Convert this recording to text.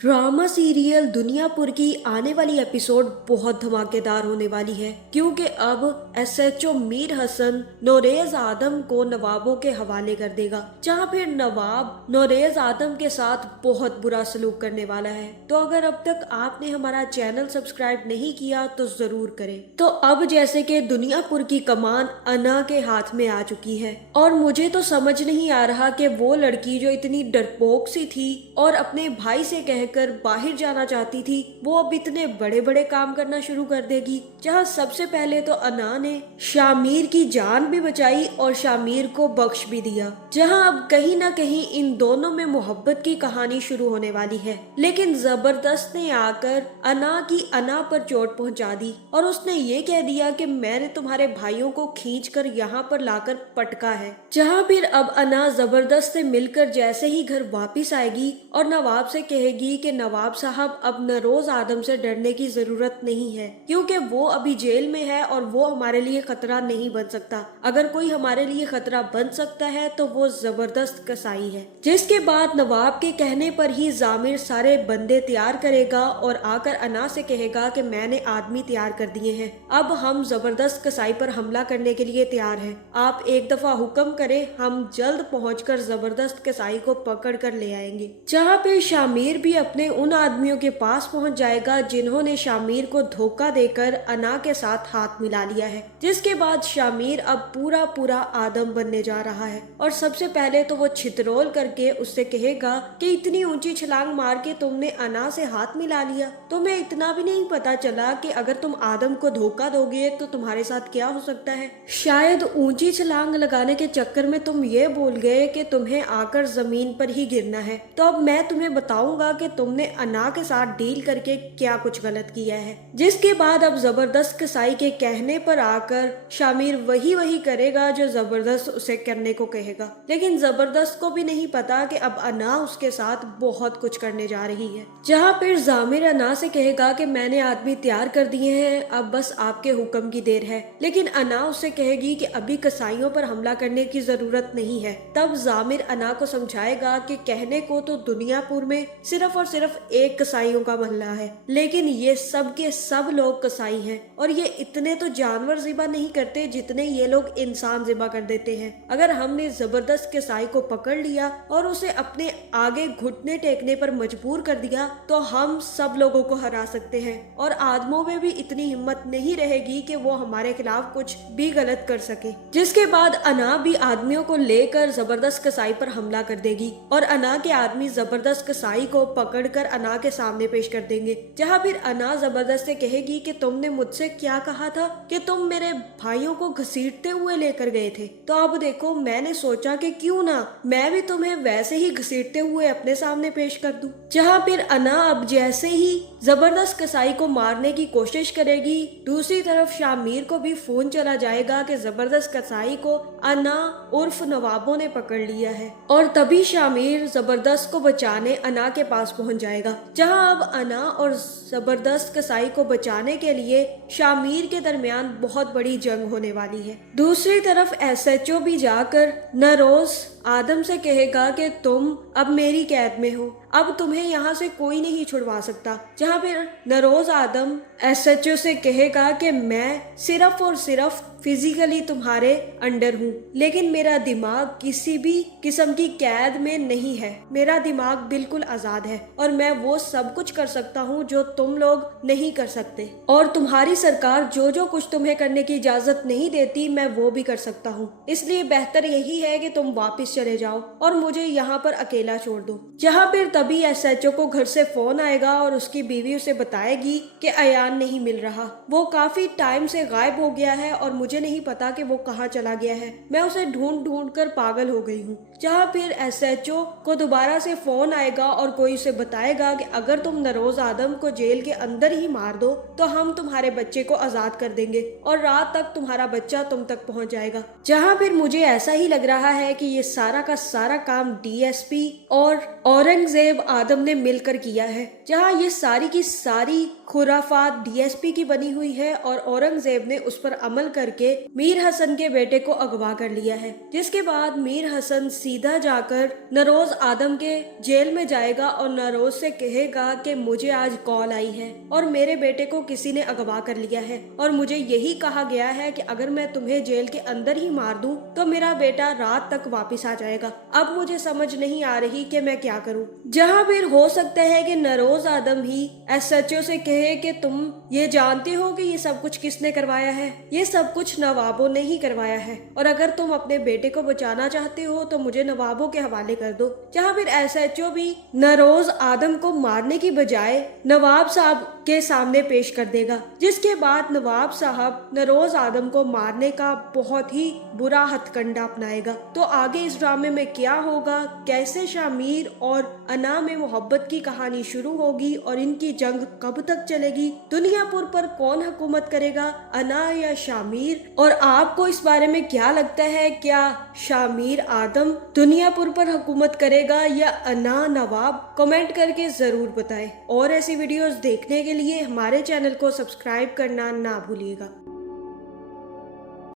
Drama serial Duniyapur की आने वाली एपिसोड बहुत धमाकेदार होने वाली है, क्योंकि अब एसएचओ मीर हसन नोरेज आदम को नवाबों के हवाले कर देगा, जहां फिर नवाब नोरेज आदम के साथ बहुत बुरा सलूक करने वाला है। तो अगर अब तक आपने हमारा चैनल सब्सक्राइब नहीं किया तो जरूर करें। तो अब जैसे कि दुनियापुर की कमान अना के हाथ में आ चुकी है, और मुझे तो समझ नहीं आ रहा कि वो लड़की जो इतनी डरपोक सी थी और अपने भाई से कहकर बाहर जाना चाहती थी, वो अब इतने बड़े बड़े काम करना शुरू कर देगी। जहां सबसे पहले तो अना ने शामिर की जान भी बचाई और शामिर को बख्श भी दिया, जहां अब कहीं ना कहीं इन दोनों में मोहब्बत की कहानी शुरू होने वाली है। लेकिन जबरदस्त ने आकर अना की अना पर चोट पहुंचा दी और उसने ये कह दिया कि मैंने तुम्हारे भाइयों को खींचकर यहाँ पर लाकर पटका है। जहां फिर अब अना जबरदस्त से मिलकर जैसे ही घर वापिस आएगी और नवाब से कहेगी कि नवाब साहब अब नरोज आदम से डरने की जरूरत नहीं है, क्योंकि वो अभी जेल में है और वो हमारे लिए खतरा नहीं बन सकता। अगर कोई हमारे लिए खतरा बन सकता है तो वो जबरदस्त कसाई है। जिसके बाद नवाब के कहने पर ही जामिर सारे बंदे तैयार करेगा और आकर अना से कहेगा कि मैंने आदमी तैयार कर दिए हैं, अब हम जबरदस्त कसाई पर हमला करने के लिए तैयार हैं। आप एक दफा हुक्म करें, हम जल्द पहुंचकर जबरदस्त कसाई को पकड़ कर ले आएंगे। जहां पे शामिर भी अपने उन आदमियों के पास पहुंच जाएगा जिन्होंने शामिर को धोखा देकर अना के साथ हाथ मिला लिया है। जिसके बाद शामिर अब पूरा पूरा आदम बनने जा रहा है और सबसे पहले तो वो छितरोल करके उससे कहेगा कि इतनी ऊंची छलांग मार के तुमने अना से हाथ मिला लिया, तुम्हें इतना भी नहीं पता चला कि अगर तुम आदम को धोखा दोगे तो तुम्हारे साथ क्या हो सकता है। शायद ऊंची छलांग लगाने के चक्कर में तुम ये भूल गए कि तुम्हें आकर जमीन पर ही गिरना है। तो अब मैं तुम्हें बताऊंगा कि तुमने अना के साथ डील करके क्या कुछ गलत किया है। जिसके बाद अब जबरदस्त कसाई के कहने पर आकर शामिर वही करेगा जो जबरदस्त उसे करने को कहेगा। लेकिन जबरदस्त को भी नहीं पता कि अब अना उसके साथ बहुत कुछ करने जा रही है। जहाँ फिर जामिर अना से कहेगा कि मैंने आदमी तैयार कर दिए हैं, अब बस आपके हुक्म की देर है। लेकिन अना उससे कहेगी कि अभी कसाईयों पर हमला करने की जरूरत नहीं है। तब जामिर अना को समझाएगा कि कहने को तो दुनियापुर में सिर्फ और सिर्फ एक कसाईयों का मोहल्ला है, लेकिन ये सब के सब लोग कसाई हैं और ये इतने तो जानवर ज़िबा नहीं करते जितने ये लोग इंसान ज़िबा कर देते हैं। अगर हमने जबरदस्त कसाई को पकड़ लिया और उसे अपने आगे घुटने टेकने पर मजबूर कर दिया तो हम सब लोगों को हरा सकते हैं और आदमों में भी इतनी हिम्मत नहीं रहेगी कि वो हमारे खिलाफ कुछ भी गलत कर सके। जिसके बाद अना भी आदमियों को लेकर जबरदस्त कसाई पर हमला कर देगी और अना के आदमी जबरदस्त कसाई को पकड़कर अना के सामने पेश कर देंगे। जहां फिर अना जबरदस्त से कहेगी कि तुमने मुझसे क्या कहा था कि तुम मेरे भाइयों को घसीटते हुए लेकर गए थे, तो अब देखो मैंने सोचा कि क्यों ना मैं भी तुम्हें वैसे ही घसीटते हुए अपने सामने पेश कर दूं। जहां फिर अना अब जैसे ही जबरदस्त कसाई को मारने की कोशिश करेगी, दूसरी तरफ शामिर को भी फोन चला जाएगा कि जबरदस्त कसाई को अना उर्फ नवाबों ने पकड़ लिया है और तभी शामिर जबरदस्त को बचाने अना के पास पहुंच जाएगा। जहां अब अना और जबरदस्त कसाई को बचाने के लिए शामिर के दरमियान बहुत बड़ी जंग होने वाली है। दूसरी तरफ एसएचओ भी जाकर नरोज आदम से कहेगा कि तुम अब मेरी कैद में हो, अब तुम्हें यहाँ से कोई नहीं छुड़वा सकता। जहाँ फिर नरोज आदम एसएचओ से कहेगा कि मैं सिर्फ और सिर्फ फिजिकली तुम्हारे अंडर हूँ, लेकिन मेरा दिमाग किसी भी किस्म की कैद में नहीं है। मेरा दिमाग बिल्कुल आजाद है और मैं वो सब कुछ कर सकता हूँ जो तुम लोग नहीं कर सकते, और तुम्हारी सरकार जो जो कुछ तुम्हें करने की इजाजत नहीं देती मैं वो भी कर सकता हूँ। इसलिए बेहतर यही है कि तुम वापस चले जाओ और मुझे यहाँ पर अकेला छोड़ दो। जहाँ फिर तभी एसएचओ को घर से फोन आएगा और उसकी बीवी उसे बताएगी कि अयान नहीं मिल रहा, वो काफी टाइम से गायब हो गया है और मुझे नहीं पता कि वो कहाँ चला गया है, मैं उसे ढूंढ ढूंढ कर पागल हो गई हूँ। जहाँ फिर एसएचओ को दोबारा से फोन आएगा और कोई उसे बताएगा कि अगर तुम नरोज आदम को जेल के अंदर ही मार दो तो हम तुम्हारे बच्चे को आजाद कर देंगे और रात तक तुम्हारा बच्चा तुम तक पहुँच जाएगा। जहाँ फिर मुझे ऐसा ही लग रहा है कि ये सारा का सारा काम डीएसपी और औरंगजेब औरंगजेब आदम ने मिलकर किया है, जहां ये सारी की सारी खुराफात डीएसपी की बनी हुई है और औरंगजेब ने उस पर अमल करके मीर हसन के बेटे को अगवा कर लिया है। जिसके बाद मीर हसन सीधा जाकर नरोज आदम के जेल में जाएगा और नरोज से कहेगा कि मुझे आज कॉल आई है और मेरे बेटे को किसी ने अगवा कर लिया है और मुझे यही कहा गया है कि अगर मैं तुम्हें जेल के अंदर ही मार दूं तो मेरा बेटा रात तक वापस आ जाएगा। अब मुझे समझ नहीं आ रही कि मैं क्या करूं। जहां फिर हो सकता है कि नरोज आदम ही एसएचओ से कहे कि तुम ये जानते हो कि ये सब कुछ किसने करवाया है, ये सब कुछ नवाबों ने ही करवाया है और अगर तुम अपने बेटे को बचाना चाहते हो तो मुझे नवाबों के हवाले कर दो। जहां फिर एसएचओ भी नरोज आदम को मारने की बजाय नवाब साहब के सामने पेश कर देगा, जिसके बाद नवाब साहब नरोज आदम को मारने का बहुत ही बुरा हथकंडा अपनाएगा। तो आगे इस ड्रामे में क्या होगा, कैसे शामीर और अना में मोहब्बत की कहानी शुरू होगी और इनकी जंग कब तक चलेगी, दुनियापुर पर कौन हुकूमत करेगा, अना या शामीर, और आपको इस बारे में क्या लगता है, क्या शामीर आदम दुनियापुर पर हुकूमत करेगा या अना नवाब? कमेंट करके जरूर बताएं और ऐसी वीडियोस देखने के लिए हमारे चैनल को सब्सक्राइब करना ना भूलिएगा।